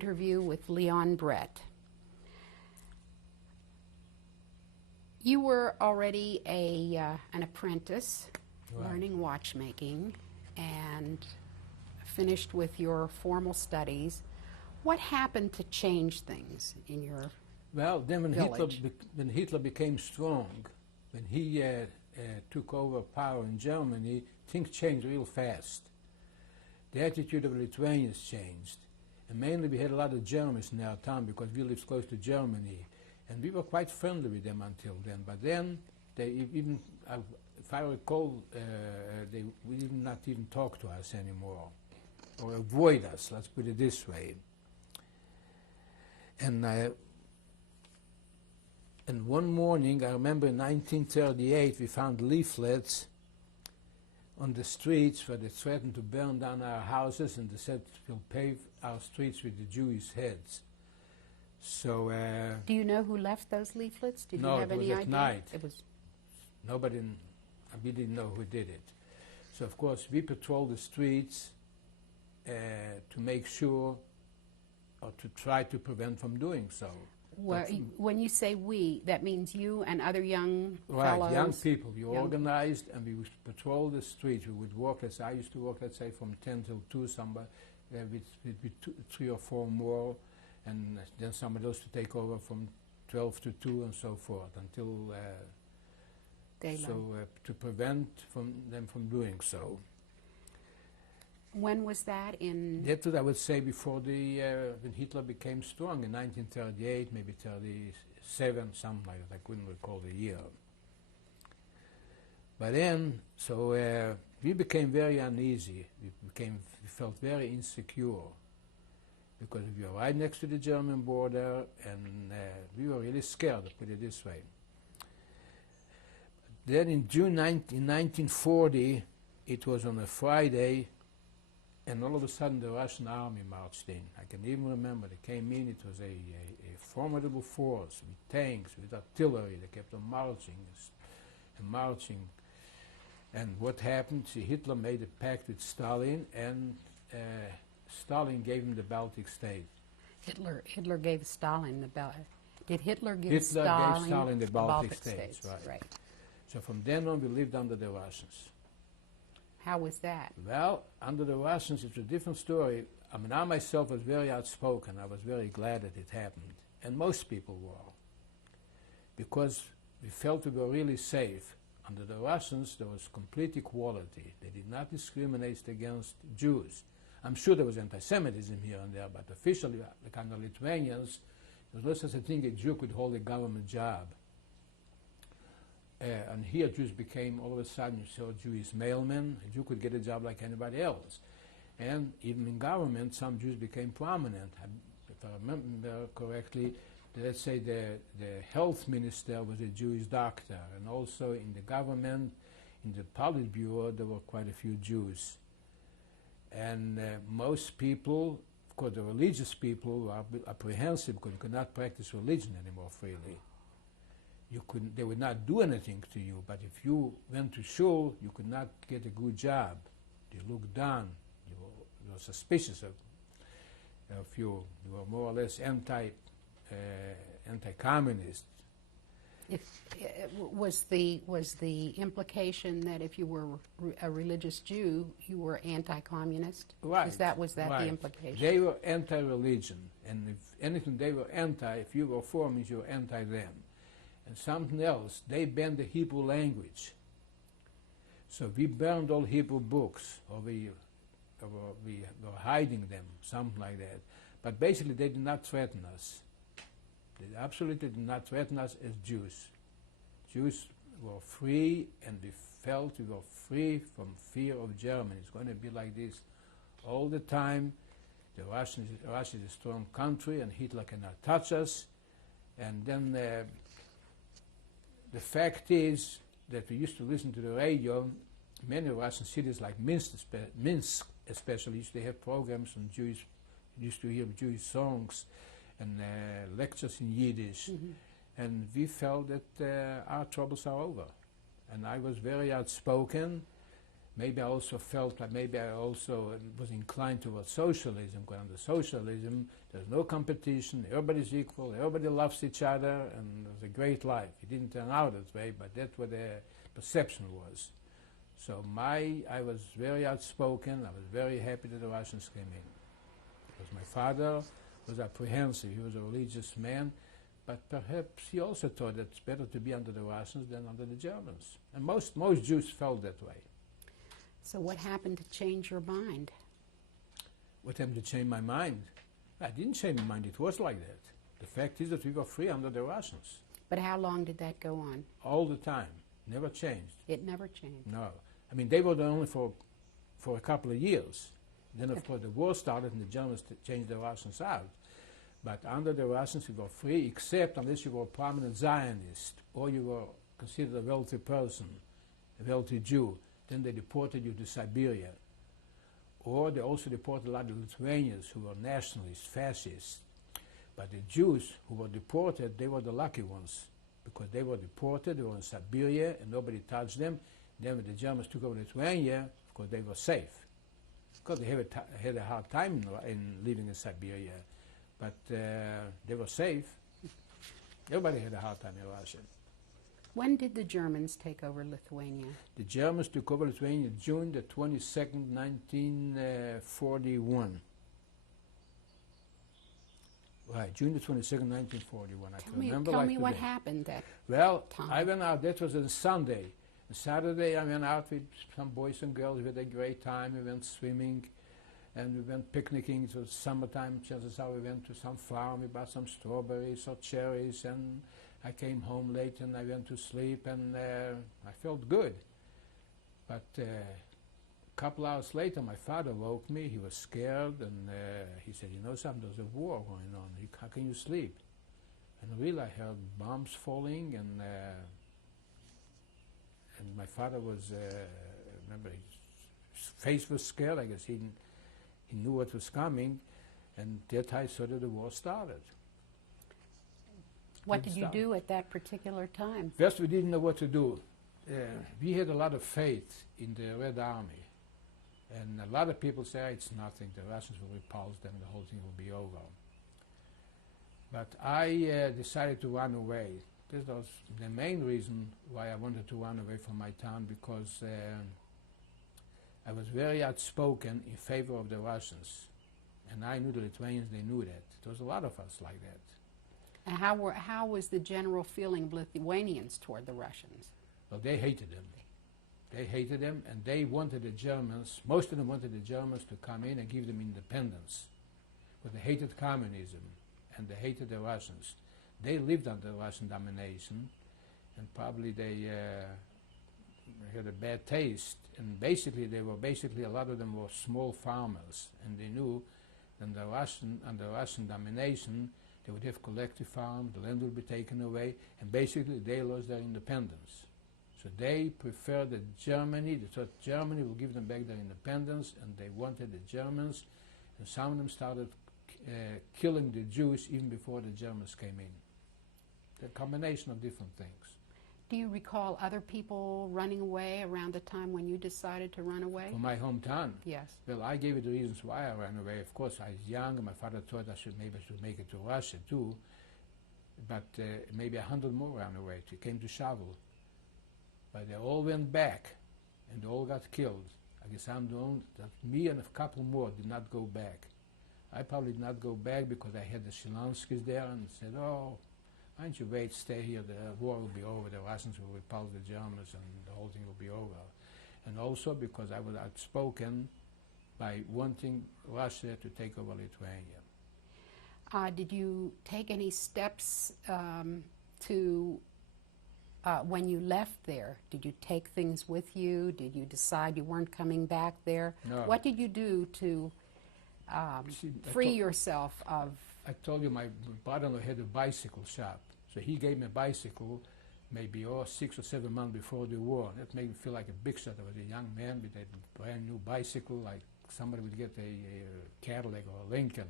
Interview with Leon Brett. You were already an apprentice, Right. learning watchmaking, and finished with your formal studies. What happened to change things in your Well, then village? when Hitler became strong, when he took over power in Germany, things changed real fast. The attitude of the Lithuanians changed. And mainly we had a lot of Germans in our town because we lived close to Germany. And we were quite friendly with them until then. But then, they even, if I recall, they would not even talk to us anymore, or avoid us, let's put it this way. And one morning, I remember in 1938, we found leaflets on the streets where they threatened to burn down our houses, and they said we'll pave our streets with the Jewish heads. So Do you know who left those leaflets? Did no, you have it was any at idea? night. It was. Nobody, we didn't know who did it. So of course we patrolled the streets to make sure, or to try to prevent from doing so. When you say we, that means you and other young Right, fellows? young people. We young- organized and we would patrol the streets. We would walk, I used to walk, let's say, from 10 till 2, somebody, with 3 or 4 more, and then somebody else to take over from 12 to 2 and so forth, until, Daylight. to prevent them from doing so. When was that in? That's what I would say before when Hitler became strong in 1938, maybe 37, something like that. I couldn't recall the year. But then, so we became very uneasy. We felt very insecure because we were right next to the German border, and we were really scared, to put it this way. Then in June 1940, it was on a Friday, and all of a sudden the Russian army marched in. I can even remember they came in. It was a formidable force with tanks, with artillery. They kept on marching and marching. And what happened? See, Hitler made a pact with Stalin, and Stalin gave him the Baltic states. Hitler gave Stalin the Baltic. Did Hitler give Hitler Stalin, gave Stalin the Baltic states? Right. So from then on, we lived under the Russians. How was that? Well, under the Russians, it's a different story. I mean, I myself was very outspoken. I was very glad that it happened. And most people were. Because we felt we were really safe. Under the Russians, there was complete equality. They did not discriminate against Jews. I'm sure there was anti-Semitism here and there, but officially, like under Lithuanians, there was no such a thing a Jew could hold a government job. And here Jews became, all of a sudden, you saw Jewish mailmen. A Jew could get a job like anybody else. And even in government, some Jews became prominent. If I remember correctly, let's say the health minister was a Jewish doctor. And also in the government, in the Politburo, there were quite a few Jews. And most people, of course the religious people, were apprehensive because you could not practice religion anymore freely. They would not do anything to you, but if you went to shul, you could not get a good job. You looked down. You were suspicious of you. You were more or less anti-communist. Was the implication that if you were a religious Jew, you were anti-communist? Right. Was that right. the implication? They were anti-religion, and if anything they were anti, if you were for, means you were anti them. And something else, they banned the Hebrew language. So we burned all Hebrew books, or we were hiding them, something like that. But basically they did not threaten us. They absolutely did not threaten us as Jews. Jews were free, and we felt we were free from fear of Germany. It's going to be like this all the time. Russia is a strong country, and Hitler cannot touch us. And then the fact is that we used to listen to the radio. Many Russian cities, like Minsk especially, used to have programs on Jewish. We used to hear Jewish songs and lectures in Yiddish. Mm-hmm. And we felt that our troubles are over. And I was very outspoken. maybe I also felt that maybe I also was inclined towards socialism, because under socialism there's no competition, everybody's equal, everybody loves each other, and it was a great life. It didn't turn out that way, but that's what the perception was. So I was very outspoken, I was very happy that the Russians came in. Because my father was apprehensive, he was a religious man, but perhaps he also thought that it's better to be under the Russians than under the Germans. And most Jews felt that way. So what happened to change your mind? What happened to change my mind? I didn't change my mind, it was like that. The fact is that we were free under the Russians. But how long did that go on? All the time, never changed. It never changed. No. I mean, they were there only for a couple of years. Then, of course, the war started and the Germans changed the Russians out. But under the Russians, you were free, except unless you were a prominent Zionist or you were considered a wealthy person, a wealthy Jew. Then they deported you to Siberia. Or they also deported a lot of Lithuanians who were nationalists, fascists. But the Jews who were deported, they were the lucky ones, because they were deported, they were in Siberia, and nobody touched them. Then when the Germans took over Lithuania, of course, they were safe. Because they had a hard time in living in Siberia. But they were safe. Everybody had a hard time in Russia. When did the Germans take over Lithuania? The Germans took over Lithuania June the 22nd, 1941. Right, June the 22nd, 1941. I can remember Tell like me what today. happened that Well, time. I went out, that was on Sunday. On Saturday I went out with some boys and girls, we had a great time, we went swimming, and we went picnicking. It was summertime, chances are we went to some farm, we bought some strawberries or cherries, and I came home late and I went to sleep, and I felt good. But a couple hours later my father woke me, he was scared, and he said, you know something, there's a war going on, how can you sleep? And really I heard bombs falling, and my father was, remember, his face was scared, I guess he knew what was coming, and that I saw that the war started. What did you do at that particular time? First, we didn't know what to do. We had a lot of faith in the Red Army, and a lot of people say it's nothing, the Russians will repulse them, the whole thing will be over. But I decided to run away. This was the main reason why I wanted to run away from my town, because I was very outspoken in favor of the Russians, and I knew the Lithuanians, they knew that. There was a lot of us like that. And how was the general feeling of Lithuanians toward the Russians? Well, they hated them. They hated them, and they wanted the Germans, most of them wanted the Germans to come in and give them independence. But they hated communism, and they hated the Russians. They lived under Russian domination, and probably they had a bad taste. And basically, a lot of them were small farmers, and they knew that under Russian domination, they would have collective farms, the land would be taken away, and basically they lost their independence. So they preferred that Germany, they thought Germany will give them back their independence, and they wanted the Germans, and some of them started killing the Jews even before the Germans came in. A combination of different things. Do you recall other people running away around the time when you decided to run away? From my hometown? Yes. Well, I gave you the reasons why I ran away. Of course, I was young, and my father thought I should make it to Russia too. But maybe 100 more ran away. They came to Shovel. But they all went back, and they all got killed. I guess I'm the only, me and a couple more did not go back. I probably did not go back because I had the Shilonskis there and said, oh, why don't you wait, stay here, the war will be over, the Russians will repulse the Germans, and the whole thing will be over. And also because I was outspoken by wanting Russia to take over Lithuania. Did you take any steps when you left there? Did you take things with you? Did you decide you weren't coming back there? No. What did you do to free yourself of... I told you my brother-in-law had a bicycle shop, so he gave me a bicycle maybe 6 or 7 months before the war. That made me feel like a big shot. I was a young man with a brand new bicycle, like somebody would get a Cadillac or a Lincoln.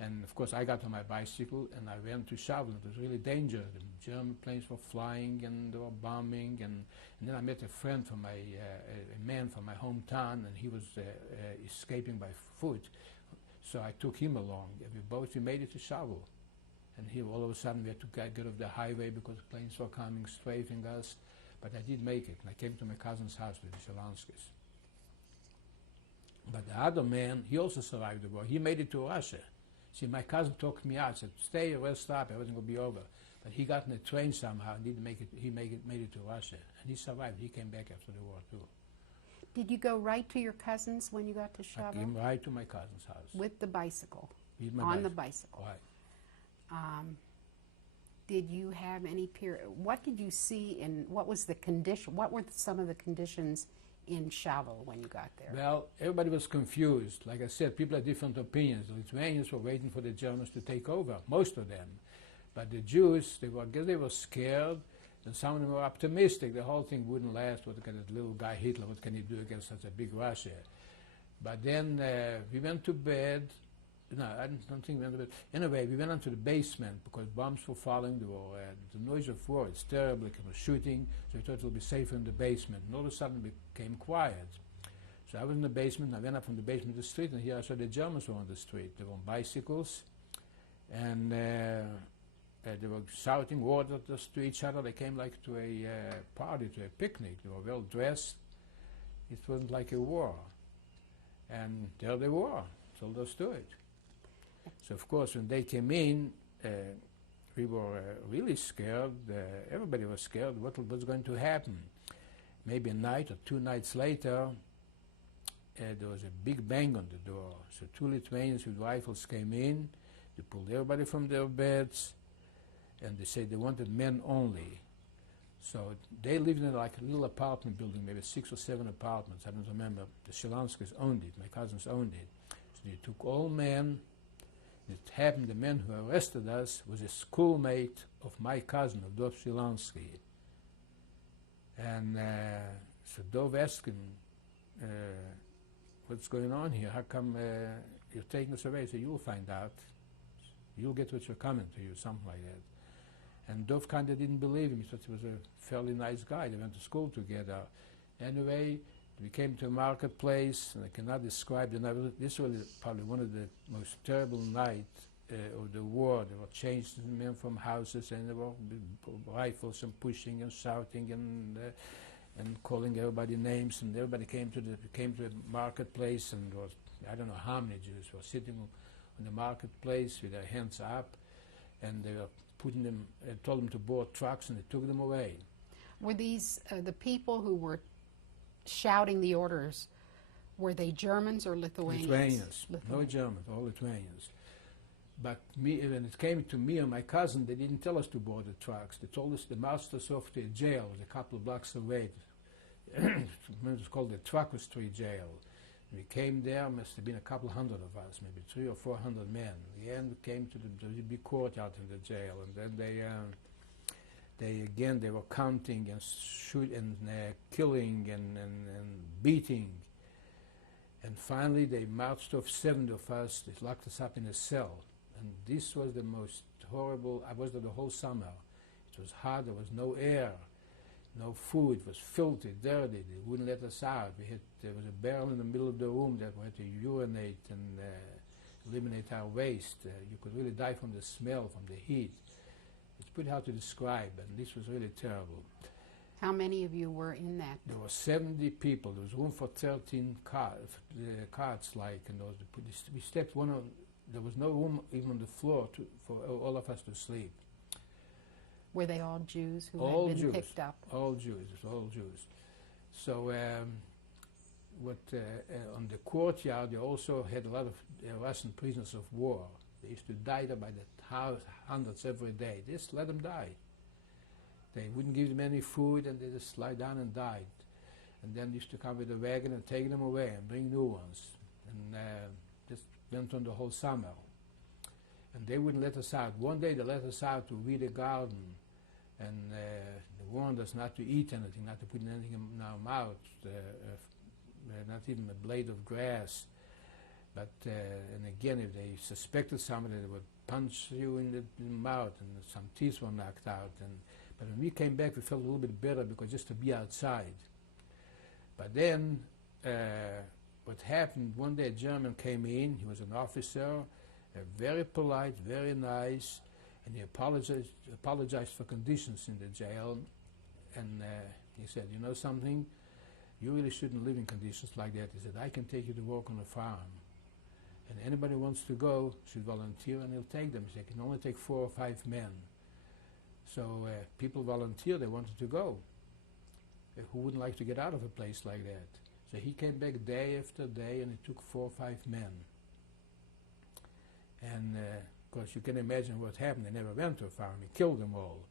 And of course, I got on my bicycle and I went to Shavli. It was really dangerous. The German planes were flying and they were bombing. And then I met a friend from a man from my hometown, and he was escaping by foot. So I took him along. We made it to Shavli. And here, all of a sudden, we had to get off the highway because the planes were coming, strafing us. But I did make it, and I came to my cousin's house with the Shalanskys. But the other man, he also survived the war. He made it to Russia. See, my cousin talked me out, said, stay, rest up, everything will be over. But he got in a train somehow and didn't make it. He made it to Russia. And he survived. He came back after the war, too. Did you go right to your cousin's when you got to I Shavli? came right to my cousin's house. With the bicycle? With my On the bicycle. bicycle? Right. Did you have any period? What did you see in? What was the condition? What were some of the conditions in Shavli when you got there? Well, everybody was confused. Like I said, people had different opinions. The Lithuanians were waiting for the Germans to take over, most of them. But the Jews, they were scared, and some of them were optimistic. The whole thing wouldn't last. What can that little guy Hitler, what can he do against such a big Russia? But then we went to bed. No, I don't think we went to bed. Anyway, we went into the basement because bombs were falling. There were, the noise of war, it's terrible. It was shooting, so we thought it would be safer in the basement. And all of a sudden it became quiet. So I was in the basement. I went up from the basement to the street, and here I saw the Germans were on the street. They were on bicycles, and they were shouting orders to each other. They came like to a party, to a picnic. They were well dressed. It wasn't like a war. And there they were, told us to it. So of course, when they came in, we were really scared. Everybody was scared. What was going to happen? Maybe a night or 2 nights later, there was a big bang on the door. So 2 Lithuanians with rifles came in. They pulled everybody from their beds, and they said they wanted men only. So they lived in like a little apartment building, maybe 6 or 7 apartments. I don't remember. The Shalanskys owned it. My cousins owned it. So they took all men. It happened the man who arrested us was a schoolmate of my cousin, of Dov Shalansky. And so Dov asked him, what's going on here? How come you're taking us away? So you'll find out. You'll get what you're coming to you, something like that. And Dov kind of didn't believe him. He thought he was a fairly nice guy. They went to school together. Anyway, we came to a marketplace, and I cannot describe the night. This was probably one of the most terrible nights of the war. They were chasing men from houses, and there were rifles and pushing and shouting and calling everybody names. And everybody came to the marketplace, and there was, I don't know how many Jews were sitting on the marketplace with their hands up, and they were putting them, told them to board trucks, and they took them away. Were these the people who were shouting the orders? Were they Germans or Lithuanians? Lithuanians. No Germans, all Lithuanians. But when it came to me and my cousin, they didn't tell us to board the trucks. They told us the marched off to a jail. It was a couple of blocks away. It was called the Trucker Street Jail. We came there, must have been a couple hundred of us, maybe 300 or 400 men. We came to the big courtyard in the jail, and then they were counting and shooting and killing and beating. And finally they marched off 7 of us. They locked us up in a cell. And this was the most horrible. I was there the whole summer. It was hot. There was no air, no food. It was filthy, dirty. They wouldn't let us out. There was a barrel in the middle of the room that we had to urinate and eliminate our waste. You could really die from the smell, from the heat. It's pretty hard to describe, and this was really terrible. How many of you were in that? There were 70 people. There was room for 13 carts, like, and we slept there was no room even on the floor for all of us to sleep. Were they all Jews who All had been Jews. picked up? All Jews, all Jews. So on the courtyard, they also had a lot of Russian prisoners of war. They used to die there by the hundreds every day. They just let them die. They wouldn't give them any food, and they just lie down and died. And then used to come with a wagon and take them away and bring new ones. And just went on the whole summer. And they wouldn't let us out. One day they let us out to weed a garden, and they warned us not to eat anything, not to put anything in our mouth, not even a blade of grass. But and again, if they suspected somebody, they would punch you in the mouth, and some teeth were knocked out. But when we came back, we felt a little bit better because just to be outside. But then, what happened? One day, a German came in. He was an officer, very polite, very nice, and he apologized for conditions in the jail. And he said, "You know something? You really shouldn't live in conditions like that." He said, "I can take you to work on a farm. And anybody who wants to go should volunteer, and he'll take them." He said, "I can only take 4 or 5 men." So people volunteered, they wanted to go. Who wouldn't like to get out of a place like that? So he came back day after day, and it took 4 or 5 men. And of course, you can imagine what happened. They never went to a farm. He killed them all.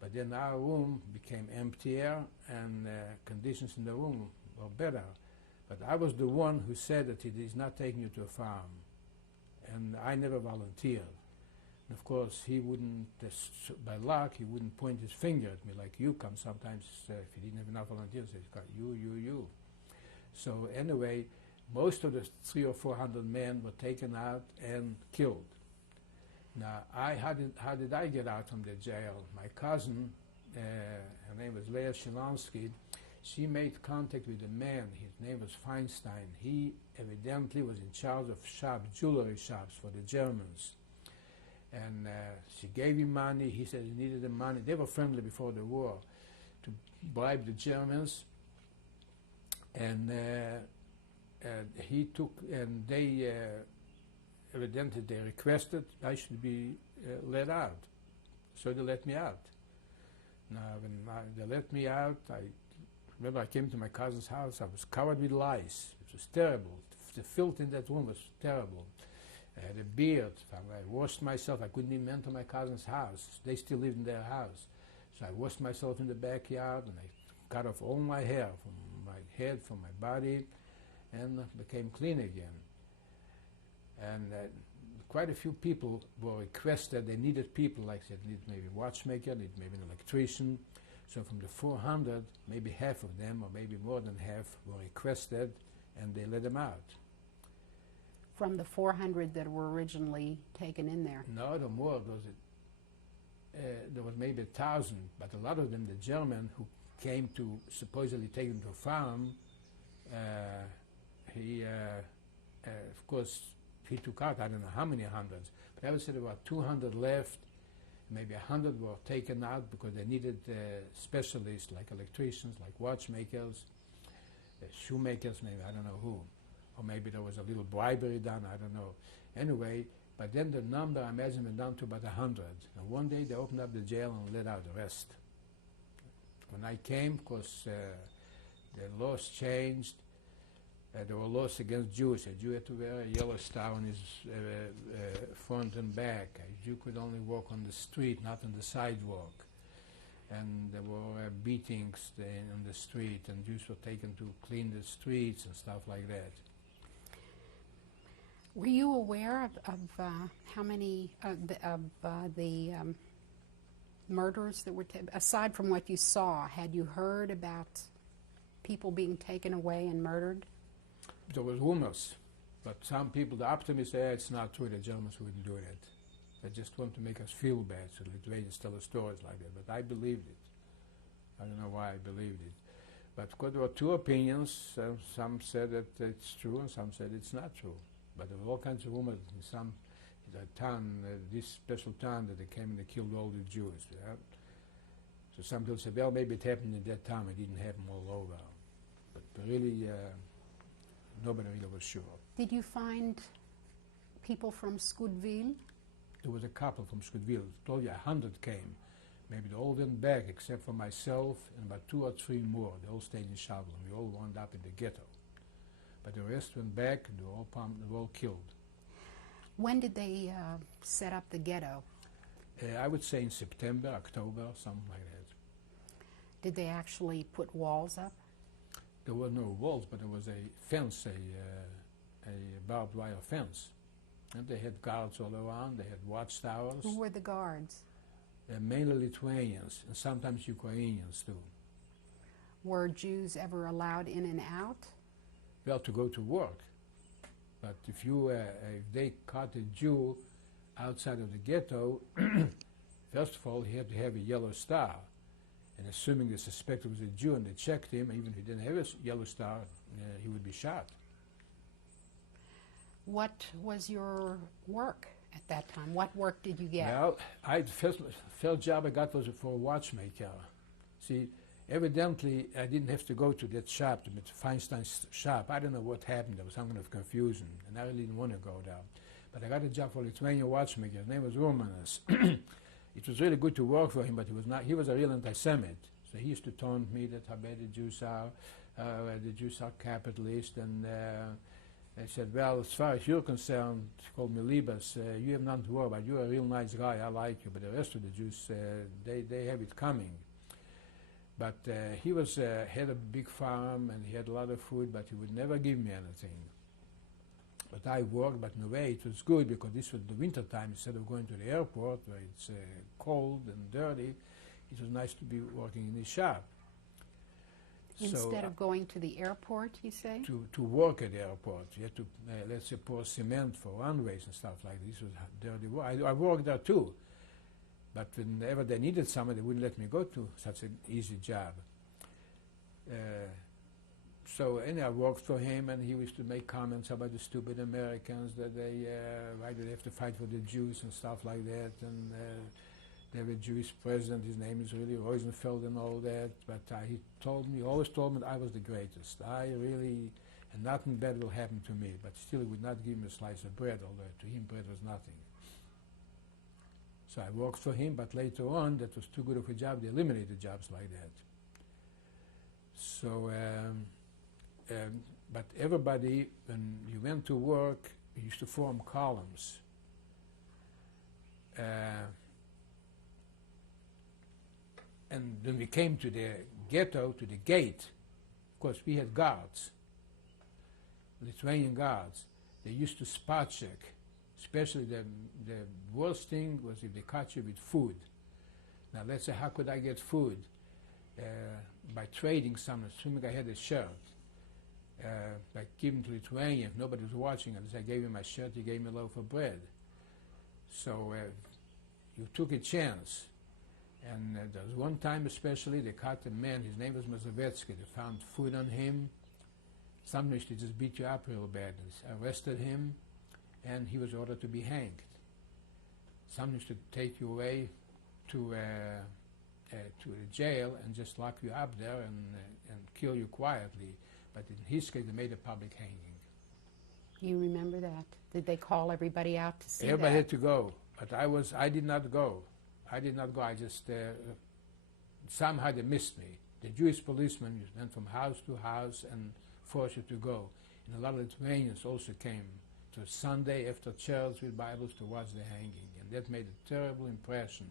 But then our room became emptier, and conditions in the room were better. But I was the one who said that he is not taking you to a farm. And I never volunteered. And of course, he wouldn't, by luck, he wouldn't point his finger at me like you come sometimes if he didn't have enough volunteers. He'd go, you. So anyway, most of the 300 or 400 men were taken out and killed. Now, how did I get out from the jail? My cousin, her name was Leah Shilonsky, she made contact with a man. His name was Feinstein. He evidently was in charge of jewelry shops for the Germans. And she gave him money. He said he needed the money. They were friendly before the war, to bribe the Germans. And he took, and they evidently they requested I should be let out. So they let me out. Now, when they let me out, I remember I came to my cousin's house. I was covered with lice. It was terrible. The filth in that room was terrible. I had a beard. I washed myself. I couldn't even enter my cousin's house. They still lived in their house. So I washed myself in the backyard, and I cut off all my hair from my head, from my body, and became clean again. And quite a few people were requested. They needed people, like they needed maybe a watchmaker, needed maybe an electrician. So from the 400, maybe half of them, or maybe more than half, were requested, and they let them out. From the 400 that were originally taken in there? No, no more. There was maybe 1,000, but a lot of them, the German who came to supposedly take them to a farm, of course, he took out, I don't know how many hundreds, but I would say there were 200 left. Maybe 100 were taken out because they needed specialists like electricians, like watchmakers, shoemakers, maybe, I don't know who. Or maybe there was a little bribery done, I don't know. Anyway, but then the number, I imagine, went down to about 100. And one day they opened up the jail and let out the rest. When I came, of course, the laws changed. There were laws against Jews. A Jew had to wear a yellow star on his front and back. A Jew could only walk on the street, not on the sidewalk. And there were beatings on the street, and Jews were taken to clean the streets and stuff like that. Were you aware of how many of the murders that were, aside from what you saw, had you heard about people being taken away and murdered? There was rumors, but some people, the optimists say it's not true, the Germans wouldn't do it. They just want to make us feel bad, so the Lithuanians tell us stories like that, but I believed it. I don't know why I believed it. But of course there were two opinions. Some said that it's true and some said it's not true. But there were all kinds of rumors in the town, this special town, that they came and they killed all the Jews. Yeah? So some people said, well, maybe it happened in that town, it didn't happen all over. But really, nobody really was sure. Did you find people from Scudville? There was a couple from Scudville. I told you 100 came. Maybe they all went back except for myself and about 2 or 3 more. They all stayed in Shavlon. We all wound up in the ghetto. But the rest went back and they were all killed. When did they set up the ghetto? I would say in September, October, something like that. Did they actually put walls up? There were no walls, but there was a fence, a barbed wire fence. And they had guards all around, they had watchtowers. Who were the guards? Mainly Lithuanians, and sometimes Ukrainians too. Were Jews ever allowed in and out? Well, to go to work. But if they caught a Jew outside of the ghetto, first of all, he had to have a yellow star. And assuming the suspect was a Jew and they checked him, even if he didn't have a yellow star, he would be shot. What was your work at that time? What work did you get? Well, first job I got was for a watchmaker. See, evidently I didn't have to go to that shop, to Mr. Feinstein's shop. I don't know what happened. There was some kind of confusion, and I really didn't want to go there. But I got a job for a Lithuanian watchmaker. His name was Romanas. It was really good to work for him, but he was a real anti-Semite. So he used to taunt me that how bad the Jews are capitalists, and I said, well, as far as you're concerned, he called me Libas, you have nothing to worry about. You're a real nice guy, I like you, but the rest of the Jews, they have it coming. But he had a big farm, and he had a lot of food, but he would never give me anything. But I worked, but in a way it was good, because this was the winter time. Instead of going to the airport where it's cold and dirty, it was nice to be working in his shop. Instead of going to the airport, you say? To work at the airport. You had to, let's say, pour cement for runways and stuff like this. Was dirty work. I worked there too. But whenever they needed someone, they wouldn't let me go to such an easy job. So anyway, I worked for him, and he used to make comments about the stupid Americans, that why do they have to fight for the Jews and stuff like that, and they have a Jewish president, his name is really Rosenfeld and all that, but he always told me that I was the greatest. And nothing bad will happen to me, but still he would not give me a slice of bread, although to him bread was nothing. So I worked for him, but later on, that was too good of a job, they eliminated jobs like that. So, but everybody, when you went to work, you used to form columns. And when we came to the ghetto, to the gate, of course we had guards, Lithuanian guards. They used to spot check. Especially the worst thing was if they caught you with food. Now let's say, how could I get food? By trading something, assuming I had a shirt. By giving to Lithuania, if nobody was watching, as I gave him my shirt, he gave me a loaf of bread. So you took a chance. And there was one time especially, they caught a man, his name was Mazovetsky. They found food on him. Sometimes they just beat you up real bad. They arrested him, and he was ordered to be hanged. Sometimes to take you away to a jail and just lock you up there and kill you quietly. But in his case, they made a public hanging. You remember that? Did they call everybody out to see that? Everybody had to go, but I did not go. I just, somehow they missed me. The Jewish policemen went from house to house and forced you to go. And a lot of Lithuanians also came to Sunday after church with Bibles to watch the hanging. And that made a terrible impression.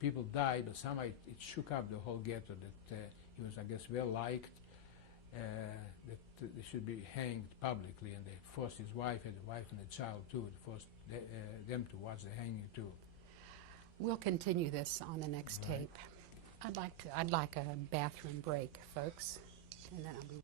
People died, but somehow it shook up the whole ghetto that he was, I guess, well liked, that they should be hanged publicly. And they forced his wife, and the wife and the child too, forced them to watch the hanging too. We'll continue this on the next tape. I'd like a bathroom break, folks, and then I'll be